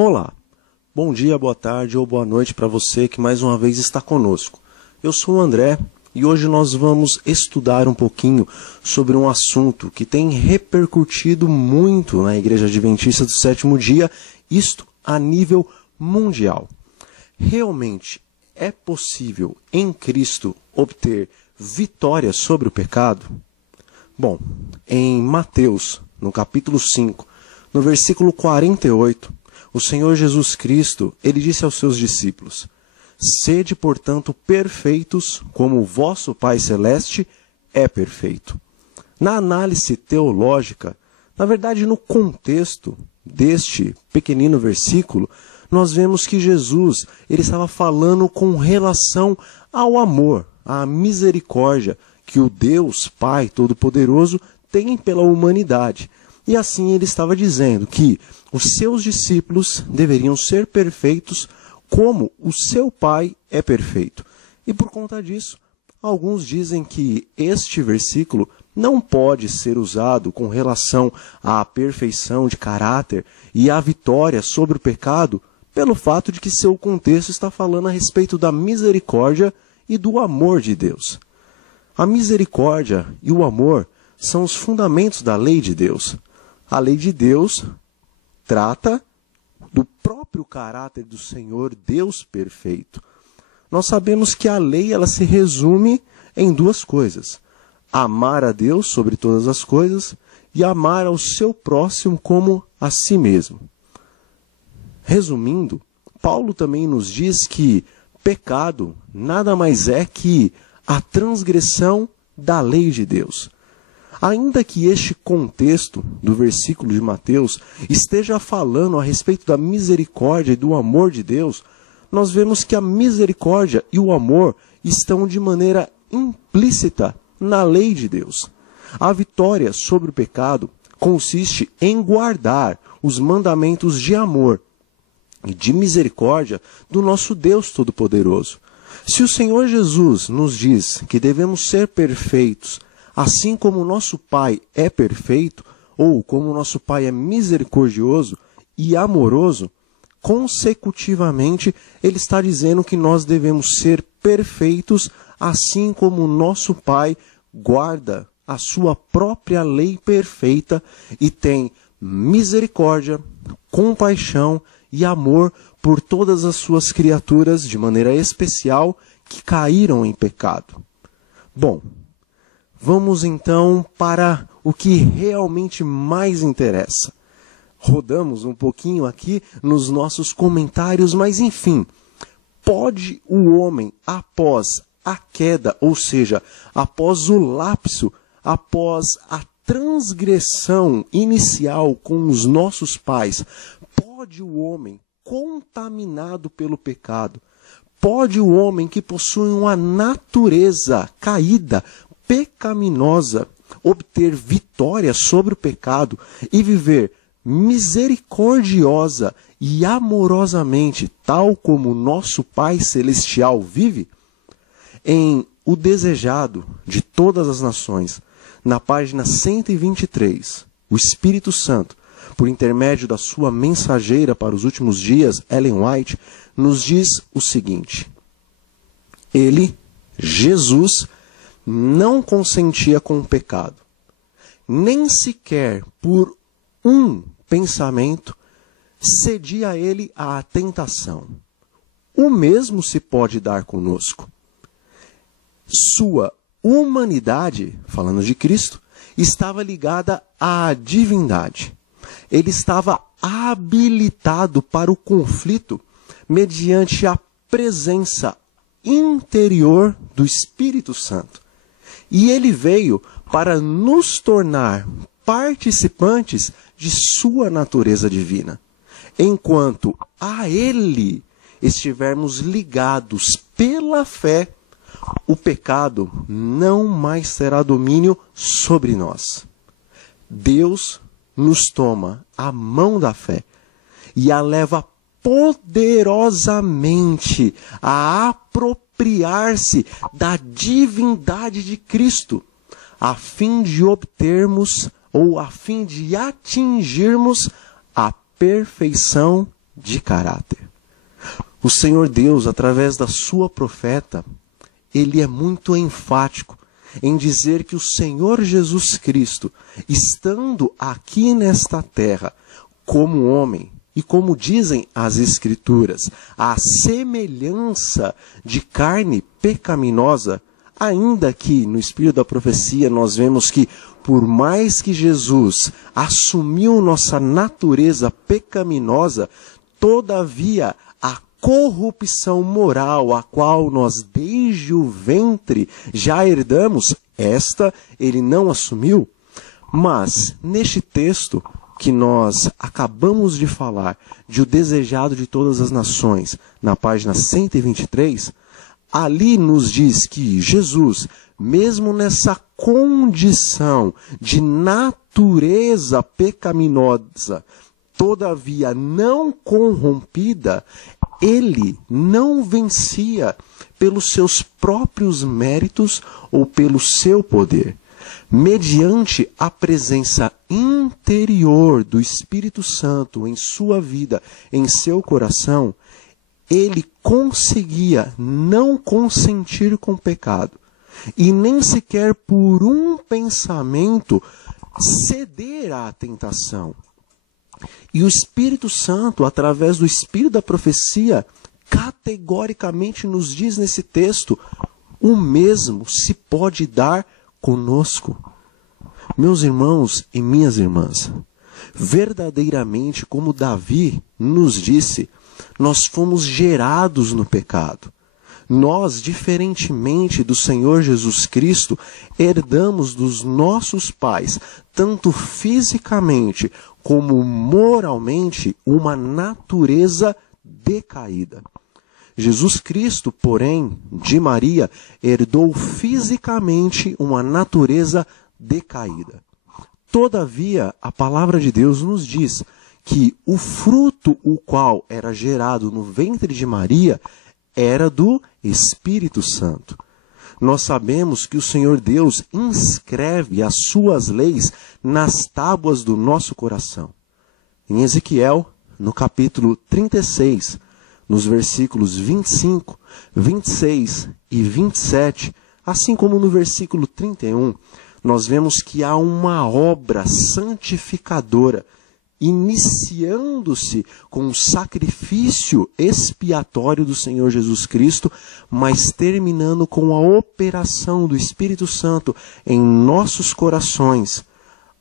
Olá, bom dia, boa tarde ou boa noite para você que mais uma vez está conosco. Eu sou o André e hoje nós vamos estudar um pouquinho sobre um assunto que tem repercutido muito na Igreja Adventista do Sétimo Dia, isto a nível mundial. Realmente é possível em Cristo obter vitória sobre o pecado? Bom, em Mateus, no capítulo 5, no versículo 48, o Senhor Jesus Cristo, ele disse aos seus discípulos: sede, portanto, perfeitos, como o vosso Pai Celeste é perfeito. Na análise teológica, na verdade, no contexto deste pequenino versículo, nós vemos que Jesus, ele estava falando com relação ao amor, à misericórdia que o Deus Pai Todo-Poderoso tem pela humanidade. E assim ele estava dizendo que os seus discípulos deveriam ser perfeitos como o seu Pai é perfeito. E por conta disso, alguns dizem que este versículo não pode ser usado com relação à perfeição de caráter e à vitória sobre o pecado, pelo fato de que seu contexto está falando a respeito da misericórdia e do amor de Deus. A misericórdia e o amor são os fundamentos da lei de Deus. A lei de Deus trata do próprio caráter do Senhor Deus perfeito. Nós sabemos que a lei ela se resume em duas coisas: amar a Deus sobre todas as coisas e amar ao seu próximo como a si mesmo. Resumindo, Paulo também nos diz que pecado nada mais é que a transgressão da lei de Deus. Ainda que este contexto do versículo de Mateus esteja falando a respeito da misericórdia e do amor de Deus, nós vemos que a misericórdia e o amor estão de maneira implícita na lei de Deus. A vitória sobre o pecado consiste em guardar os mandamentos de amor e de misericórdia do nosso Deus Todo-Poderoso. Se o Senhor Jesus nos diz que devemos ser perfeitos, assim como o nosso Pai é perfeito, ou como o nosso Pai é misericordioso e amoroso, consecutivamente ele está dizendo que nós devemos ser perfeitos, assim como o nosso Pai guarda a sua própria lei perfeita e tem misericórdia, compaixão e amor por todas as suas criaturas, de maneira especial, que caíram em pecado. Bom, vamos então para o que realmente mais interessa. Rodamos um pouquinho aqui nos nossos comentários, mas enfim, pode o homem, após a queda, ou seja, após o lapso, após a transgressão inicial com os nossos pais, pode o homem contaminado pelo pecado, pode o homem que possui uma natureza caída, pecaminosa, obter vitória sobre o pecado e viver misericordiosa e amorosamente, tal como nosso Pai Celestial vive? Em O Desejado de Todas as Nações, na página 123, o Espírito Santo, por intermédio da sua mensageira para os últimos dias, Ellen White, nos diz o seguinte: ele, Jesus, não consentia com o pecado, nem sequer por um pensamento cedia ele à tentação. O mesmo se pode dar conosco. Sua humanidade, falando de Cristo, estava ligada à divindade. Ele estava habilitado para o conflito mediante a presença interior do Espírito Santo. E ele veio para nos tornar participantes de sua natureza divina. Enquanto a ele estivermos ligados pela fé, o pecado não mais terá domínio sobre nós. Deus nos toma a mão da fé e a leva poderosamente a apropriar-se da divindade de Cristo, a fim de obtermos ou a fim de atingirmos a perfeição de caráter. O Senhor Deus, através da sua profeta, ele é muito enfático em dizer que o Senhor Jesus Cristo, estando aqui nesta terra como homem, e como dizem as Escrituras, a semelhança de carne pecaminosa, ainda que no espírito da profecia nós vemos que por mais que Jesus assumiu nossa natureza pecaminosa, todavia a corrupção moral, a qual nós desde o ventre já herdamos, esta ele não assumiu. Mas neste texto que nós acabamos de falar, de o desejado de todas as nações, na página 123, ali nos diz que Jesus, mesmo nessa condição de natureza pecaminosa, todavia não corrompida, ele não vencia pelos seus próprios méritos ou pelo seu poder. Mediante a presença interior do Espírito Santo em sua vida, em seu coração, ele conseguia não consentir com o pecado e nem sequer por um pensamento ceder à tentação. E o Espírito Santo, através do Espírito da profecia, categoricamente nos diz nesse texto, o mesmo se pode dar conosco. Meus irmãos e minhas irmãs, verdadeiramente, como Davi nos disse, nós fomos gerados no pecado. Nós, diferentemente do Senhor Jesus Cristo, herdamos dos nossos pais, tanto fisicamente como moralmente, uma natureza decaída. Jesus Cristo, porém, de Maria, herdou fisicamente uma natureza decaída. Todavia, a palavra de Deus nos diz que o fruto o qual era gerado no ventre de Maria era do Espírito Santo. Nós sabemos que o Senhor Deus inscreve as suas leis nas tábuas do nosso coração. Em Ezequiel, no capítulo 36, nos versículos 25, 26 e 27, assim como no versículo 31, nós vemos que há uma obra santificadora, iniciando-se com o sacrifício expiatório do Senhor Jesus Cristo, mas terminando com a operação do Espírito Santo em nossos corações.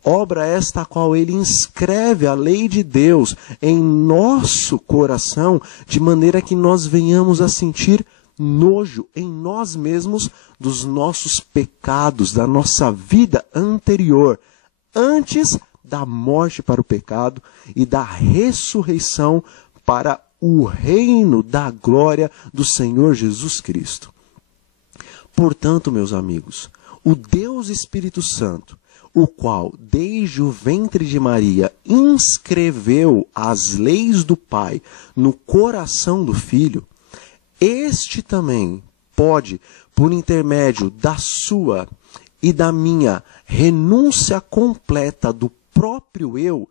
Obra esta a qual ele inscreve a lei de Deus em nosso coração, de maneira que nós venhamos a sentir nojo em nós mesmos dos nossos pecados, da nossa vida anterior, antes da morte para o pecado e da ressurreição para o reino da glória do Senhor Jesus Cristo. Portanto, meus amigos, o Deus Espírito Santo, o qual, desde o ventre de Maria, inscreveu as leis do Pai no coração do Filho, este também pode, por intermédio da sua e da minha renúncia completa do próprio eu,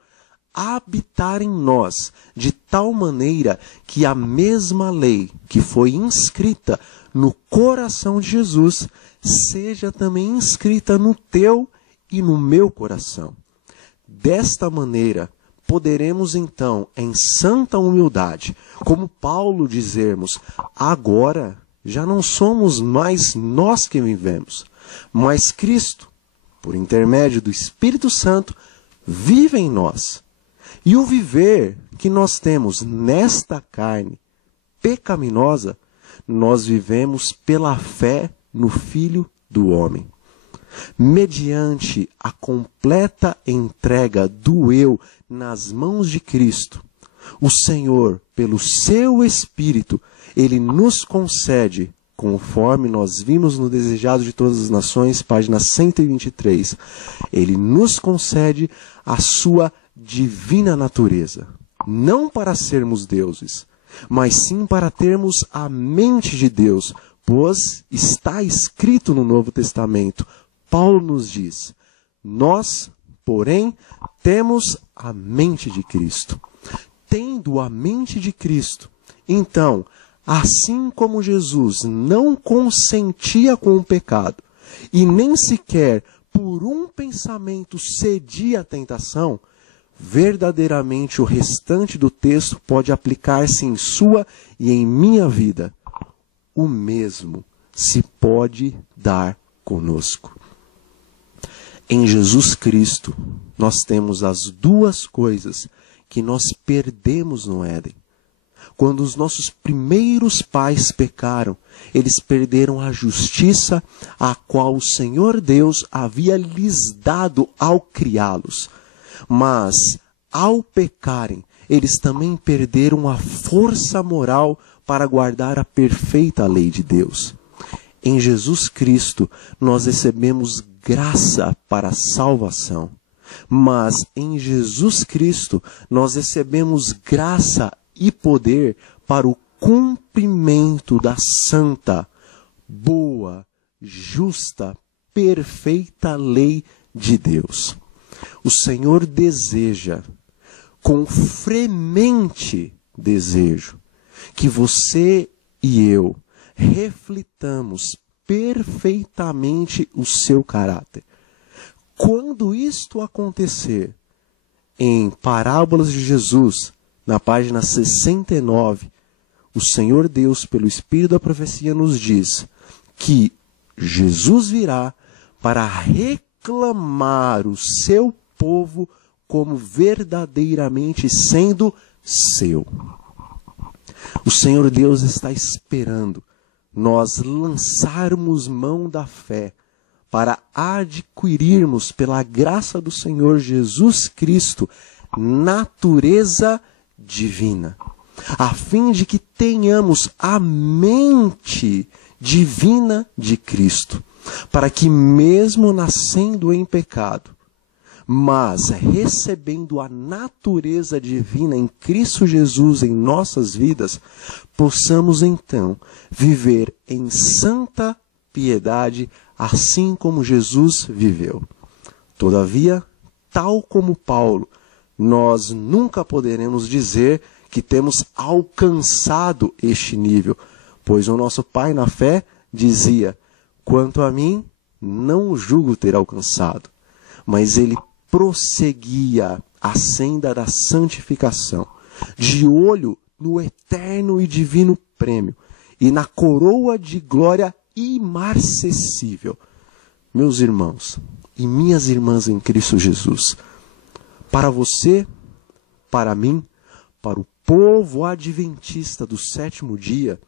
habitar em nós, de tal maneira que a mesma lei que foi inscrita no coração de Jesus, seja também inscrita no teu e no meu coração. Desta maneira, poderemos então, em santa humildade, como Paulo dizermos, agora já não somos mais nós que vivemos, mas Cristo, por intermédio do Espírito Santo, vive em nós. E o viver que nós temos nesta carne pecaminosa, nós vivemos pela fé no Filho do Homem. Mediante a completa entrega do eu nas mãos de Cristo, o Senhor, pelo seu Espírito, ele nos concede, conforme nós vimos no Desejado de Todas as Nações, página 123, ele nos concede a sua divina natureza, não para sermos deuses, mas sim para termos a mente de Deus, pois está escrito no Novo Testamento, Paulo nos diz, nós, porém, temos a mente de Cristo. tendo a mente de Cristo. Então, assim como Jesus não consentia com o pecado e nem sequer por um pensamento cedia à tentação, verdadeiramente o restante do texto pode aplicar-se em sua e em minha vida. O mesmo se pode dar conosco. Em Jesus Cristo, nós temos as duas coisas que nós perdemos no Éden. Quando os nossos primeiros pais pecaram, eles perderam a justiça a qual o Senhor Deus havia lhes dado ao criá-los. Mas, ao pecarem, eles também perderam a força moral para guardar a perfeita lei de Deus. Em Jesus Cristo, nós recebemos graça para a salvação. Mas em Jesus Cristo, nós recebemos graça e poder para o cumprimento da santa, boa, justa, perfeita lei de Deus. O Senhor deseja, com fremente desejo, que você e eu reflitamos perfeitamente o seu caráter. Quando isto acontecer, em Parábolas de Jesus, na página 69, o Senhor Deus, pelo Espírito da Profecia, nos diz que Jesus virá para reclamar o seu povo como verdadeiramente sendo seu. O Senhor Deus está esperando nós lançarmos mão da fé para adquirirmos, pela graça do Senhor Jesus Cristo, natureza divina, a fim de que tenhamos a mente divina de Cristo, para que mesmo nascendo em pecado, mas recebendo a natureza divina em Cristo Jesus em nossas vidas, possamos então viver em santa piedade, assim como Jesus viveu. Todavia, tal como Paulo, nós nunca poderemos dizer que temos alcançado este nível, pois o nosso pai na fé dizia: quanto a mim, não julgo ter alcançado, mas ele prosseguia a senda da santificação, de olho no eterno e divino prêmio e na coroa de glória imarcessível. Meus irmãos e minhas irmãs em Cristo Jesus, para você, para mim, para o povo adventista do sétimo dia,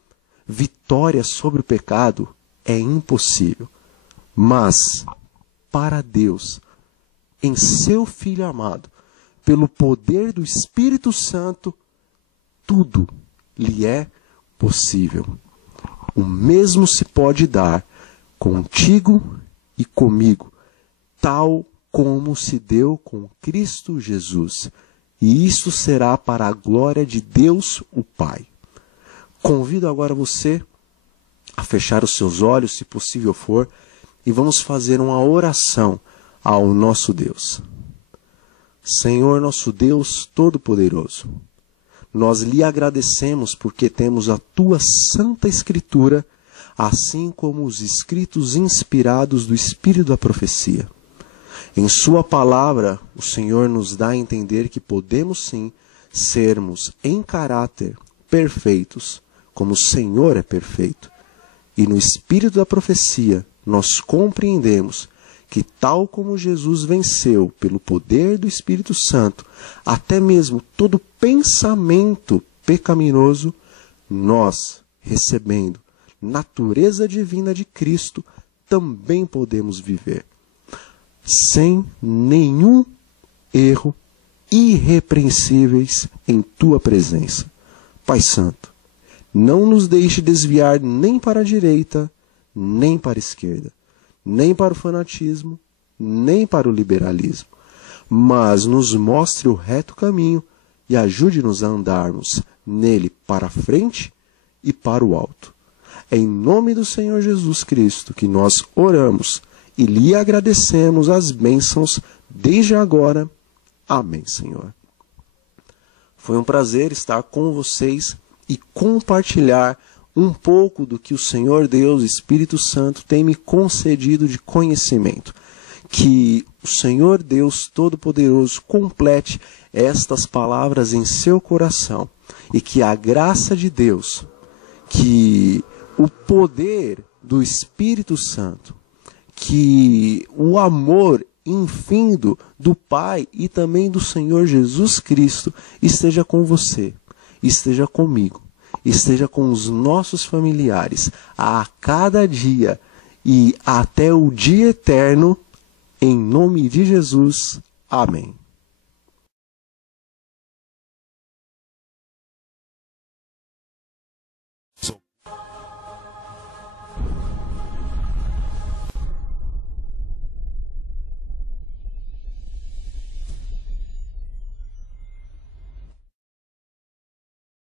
vitória sobre o pecado é impossível. Mas, para Deus, em seu Filho amado, pelo poder do Espírito Santo, tudo lhe é possível. O mesmo se pode dar contigo e comigo, tal como se deu com Cristo Jesus. E isso será para a glória de Deus o Pai. Convido agora você a fechar os seus olhos, se possível for, e vamos fazer uma oração ao nosso Deus. Senhor, nosso Deus Todo-Poderoso, nós lhe agradecemos porque temos a Tua Santa Escritura, assim como os escritos inspirados do Espírito da Profecia. Em Sua palavra, o Senhor nos dá a entender que podemos sim sermos em caráter perfeitos, como o Senhor é perfeito. E no Espírito da Profecia, nós compreendemos que tal como Jesus venceu pelo poder do Espírito Santo, até mesmo todo pensamento pecaminoso, nós, recebendo natureza divina de Cristo, também podemos viver sem nenhum erro, irrepreensíveis em Tua presença. Pai Santo, não nos deixe desviar nem para a direita, nem para a esquerda, nem para o fanatismo, nem para o liberalismo, mas nos mostre o reto caminho e ajude-nos a andarmos nele para a frente e para o alto. É em nome do Senhor Jesus Cristo que nós oramos e lhe agradecemos as bênçãos desde agora. Amém, Senhor. Foi um prazer estar com vocês e compartilhar um pouco do que o Senhor Deus, Espírito Santo, tem me concedido de conhecimento. Que o Senhor Deus Todo-Poderoso complete estas palavras em seu coração e que a graça de Deus, que o poder do Espírito Santo, que o amor infindo do Pai e também do Senhor Jesus Cristo esteja com você, esteja comigo, esteja com os nossos familiares a cada dia e até o dia eterno, em nome de Jesus. Amém.